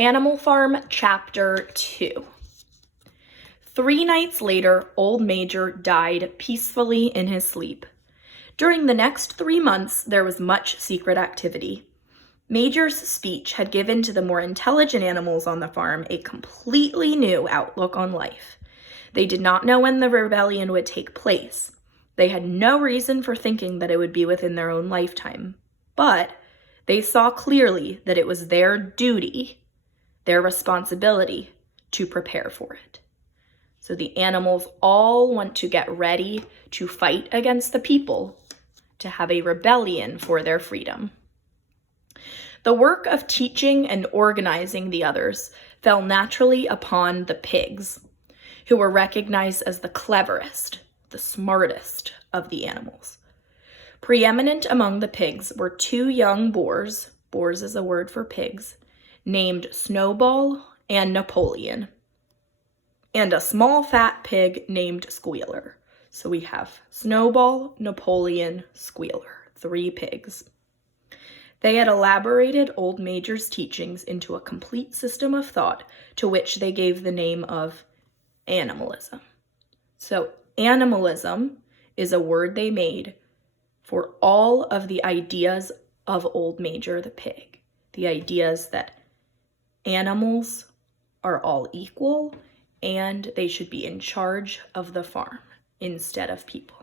Animal Farm, Chapter 2. 3 nights later, Old Major died peacefully in his sleep. During the next 3 months, there was much secret activity. Major's speech had given to the more intelligent animals on the farm a completely new outlook on life. They did not know when the rebellion would take place. They had no reason for thinking that it would be within their own lifetime. But they saw clearly that it was their duty, their responsibility, to prepare for it. So the animals all want to get ready to fight against the people, to have a rebellion for their freedom. The work of teaching and organizing the others fell naturally upon the pigs, who were recognized as the cleverest, the smartest of the animals. Preeminent among the pigs were 2 young boars, boars is a word for pigs, named Snowball and Napoleon, and a small fat pig named Squealer. So we have Snowball, Napoleon, Squealer, 3 pigs. They had elaborated Old Major's teachings into a complete system of thought to which they gave the name of animalism. So animalism is a word they made for all of the ideas of Old Major the pig. The ideas that animals are all equal and they should be in charge of the farm instead of people.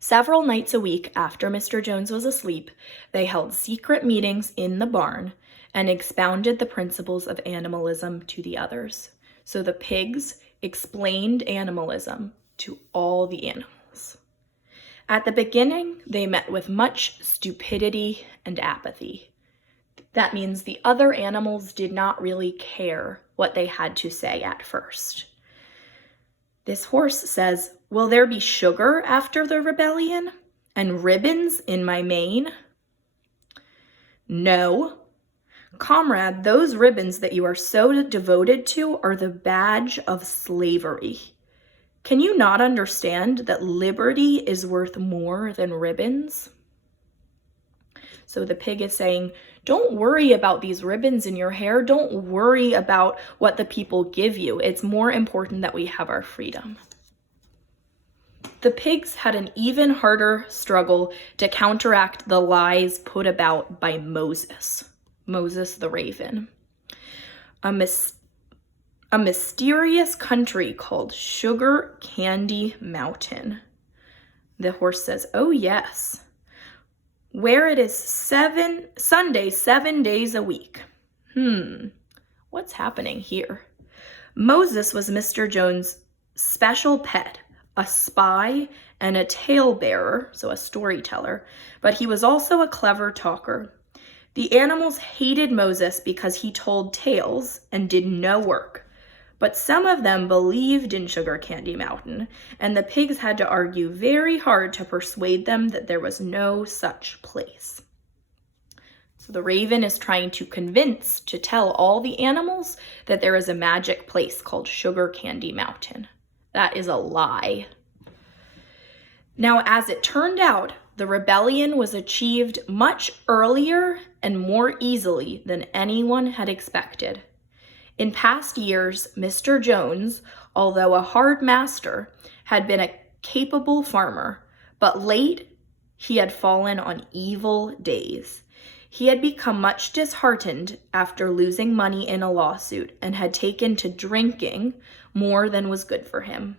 Several nights a week after Mr. Jones was asleep, they held secret meetings in the barn and expounded the principles of animalism to the others. So the pigs explained animalism to all the animals. At the beginning, they met with much stupidity and apathy. That means the other animals did not really care what they had to say at first. This horse says, "Will there be sugar after the rebellion and ribbons in my mane?" "No. Comrade, those ribbons that you are so devoted to are the badge of slavery. Can you not understand that liberty is worth more than ribbons?" So the pig is saying, don't worry about these ribbons in your hair. Don't worry about what the people give you. It's more important that we have our freedom. The pigs had an even harder struggle to counteract the lies put about by Moses the raven. A mysterious country called Sugar Candy Mountain. The horse says, "Oh yes, where it is Sunday 7 days a week. What's happening here?" Moses was Mr. Jones' special pet, a spy and a talebearer, so a storyteller, but he was also a clever talker. The animals hated Moses because he told tales and did no work. But some of them believed in Sugar Candy Mountain, and the pigs had to argue very hard to persuade them that there was no such place. So the raven is trying to tell all the animals that there is a magic place called Sugar Candy Mountain. That is a lie. Now, as it turned out, the rebellion was achieved much earlier and more easily than anyone had expected. In past years, Mr. Jones, although a hard master, had been a capable farmer, but late he had fallen on evil days. He had become much disheartened after losing money in a lawsuit and had taken to drinking more than was good for him.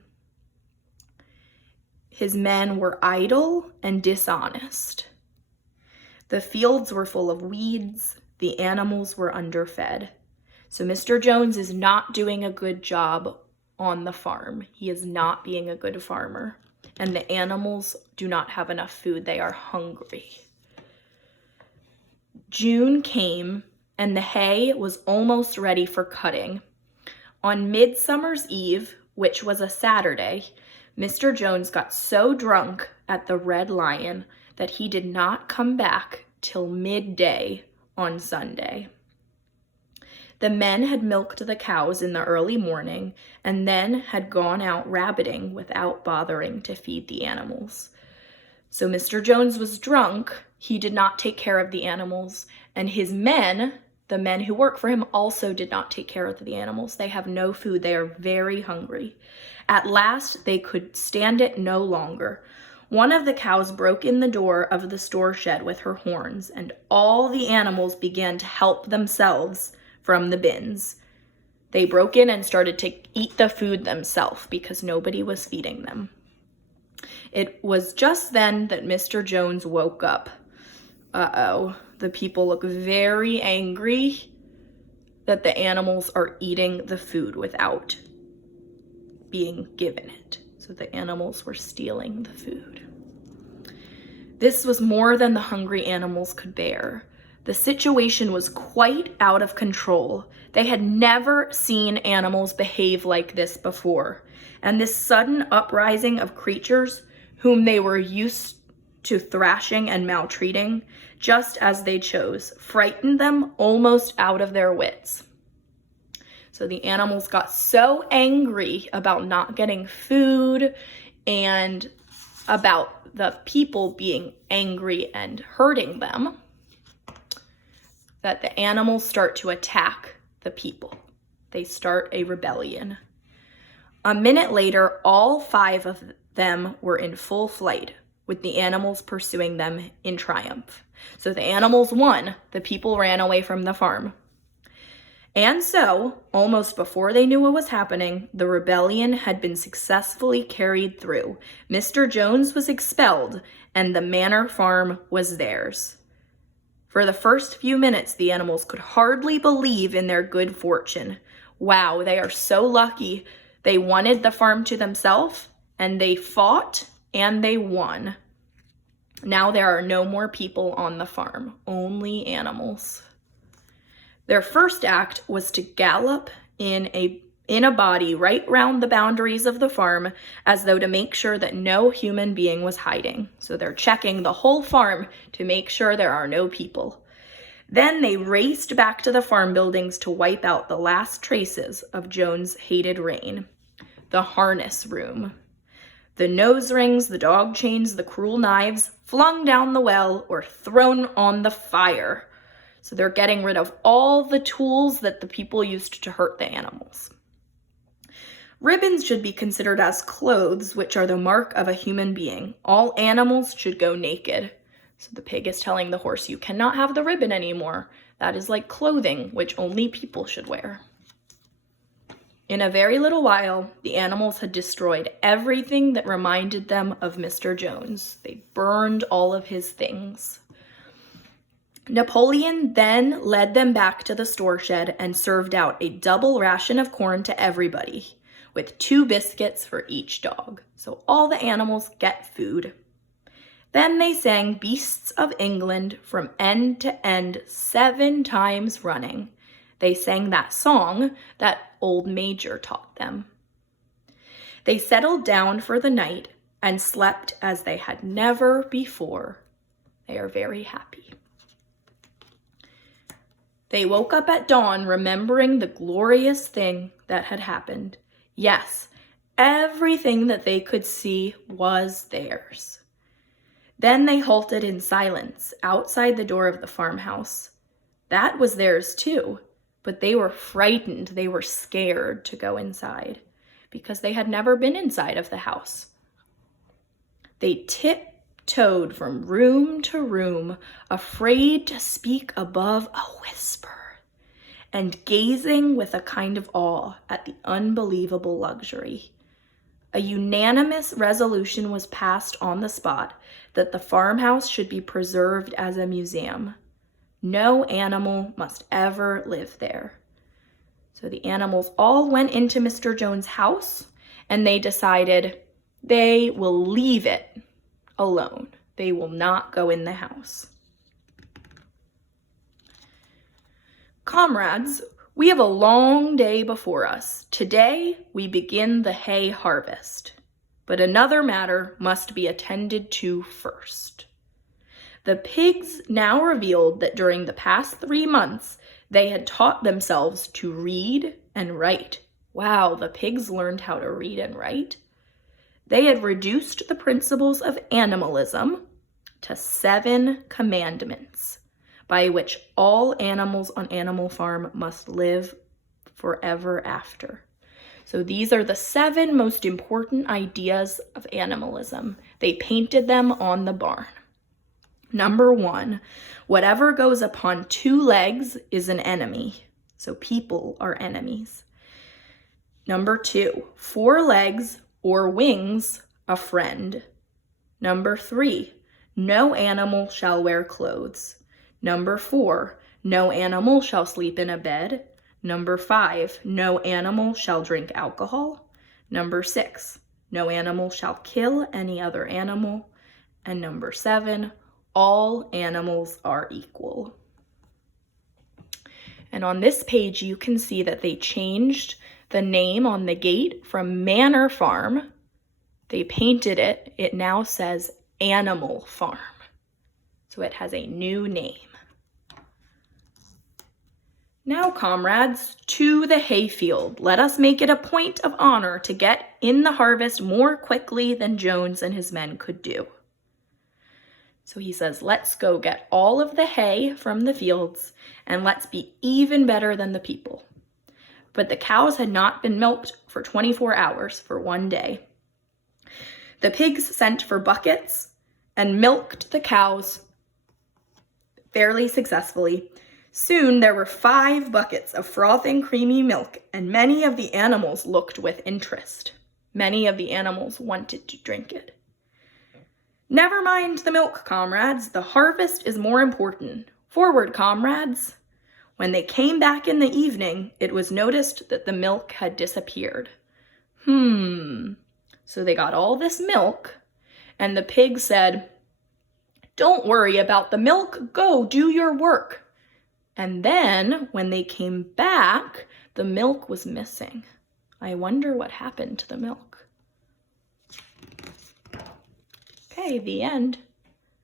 His men were idle and dishonest. The fields were full of weeds. The animals were underfed. So Mr. Jones is not doing a good job on the farm. He is not being a good farmer. And the animals do not have enough food. They are hungry. June came and the hay was almost ready for cutting. On Midsummer's Eve, which was a Saturday, Mr. Jones got so drunk at the Red Lion that he did not come back till midday on Sunday. The men had milked the cows in the early morning and then had gone out rabbiting without bothering to feed the animals. So Mr. Jones was drunk, he did not take care of the animals, and his men The men who work for him also did not take care of the animals. They have no food. They are very hungry. At last, they could stand it no longer. One of the cows broke in the door of the store shed with her horns, and all the animals began to help themselves from the bins. They broke in and started to eat the food themselves because nobody was feeding them. It was just then that Mr. Jones woke up. Uh-oh, the people look very angry that the animals are eating the food without being given it. So the animals were stealing the food. This was more than the hungry animals could bear. The situation was quite out of control. They had never seen animals behave like this before. And this sudden uprising of creatures whom they were used to thrashing and maltreating, just as they chose, frightened them almost out of their wits. So the animals got so angry about not getting food and about the people being angry and hurting them that the animals start to attack the people. They start a rebellion. A minute later, all 5 of them were in full flight, with the animals pursuing them in triumph. So the animals won. The people ran away from the farm. And so, almost before they knew what was happening, the rebellion had been successfully carried through. Mr. Jones was expelled, and the manor farm was theirs. For the first few minutes, the animals could hardly believe in their good fortune. Wow, they are so lucky. They wanted the farm to themselves, and they fought, and they won. Now there are no more people on the farm, only animals. Their first act was to gallop in a body right round the boundaries of the farm, as though to make sure that no human being was hiding. So they're checking the whole farm to make sure there are no people. Then they raced back to the farm buildings to wipe out the last traces of Jones' hated reign. The harness room. The nose rings, the dog chains, the cruel knives, flung down the well or thrown on the fire. So they're getting rid of all the tools that the people used to hurt the animals. Ribbons should be considered as clothes, which are the mark of a human being. All animals should go naked. So the pig is telling the horse, you cannot have the ribbon anymore. That is like clothing, which only people should wear. In a very little while, the animals had destroyed everything that reminded them of Mr. Jones. They burned all of his things. Napoleon then led them back to the store shed and served out a double ration of corn to everybody, with 2 biscuits for each dog. So all the animals get food. Then they sang Beasts of England from end to end 7 times running. They sang that song that old Major taught them. They settled down for the night and slept as they had never before. They are very happy. They woke up at dawn remembering the glorious thing that had happened. Yes, everything that they could see was theirs. Then they halted in silence outside the door of the farmhouse. That was theirs too, but they were frightened. They were scared to go inside because they had never been inside of the house. They tiptoed from room to room, afraid to speak above a whisper, and gazing with a kind of awe at the unbelievable luxury. A unanimous resolution was passed on the spot that the farmhouse should be preserved as a museum. No animal must ever live there. So the animals all went into Mr. Jones' house, and they decided they will leave it alone. They will not go in the house. Comrades, we have a long day before us. Today, we begin the hay harvest. But another matter must be attended to first. The pigs now revealed that during the past 3 months, they had taught themselves to read and write. Wow, the pigs learned how to read and write. They had reduced the principles of animalism to 7 commandments. by which all animals on Animal Farm must live forever after. So these are the 7 most important ideas of animalism. They painted them on the barn. Number 1, whatever goes upon 2 legs is an enemy. So people are enemies. Number 2, 4 legs or wings, a friend. Number 3, no animal shall wear clothes. Number 4, no animal shall sleep in a bed. Number 5, no animal shall drink alcohol. Number 6, no animal shall kill any other animal. And number 7, all animals are equal. And on this page, you can see that they changed the name on the gate from Manor Farm. They painted it. It now says Animal Farm. So it has a new name. Now, comrades, to the hayfield. Let us make it a point of honor to get in the harvest more quickly than Jones and his men could do. So he says, let's go get all of the hay from the fields, and let's be even better than the people. But the cows had not been milked for 24 hours, for one day. The pigs sent for buckets and milked the cows fairly successfully. Soon there were 5 buckets of frothing creamy milk, and many of the animals looked with interest. Many of the animals wanted to drink it. Never mind the milk, comrades. The harvest is more important. Forward, comrades. When they came back in the evening, it was noticed that the milk had disappeared. So they got all this milk, and the pig said, "Don't worry about the milk. Go do your work." And then, when they came back, the milk was missing. I wonder what happened to the milk. Okay, the end.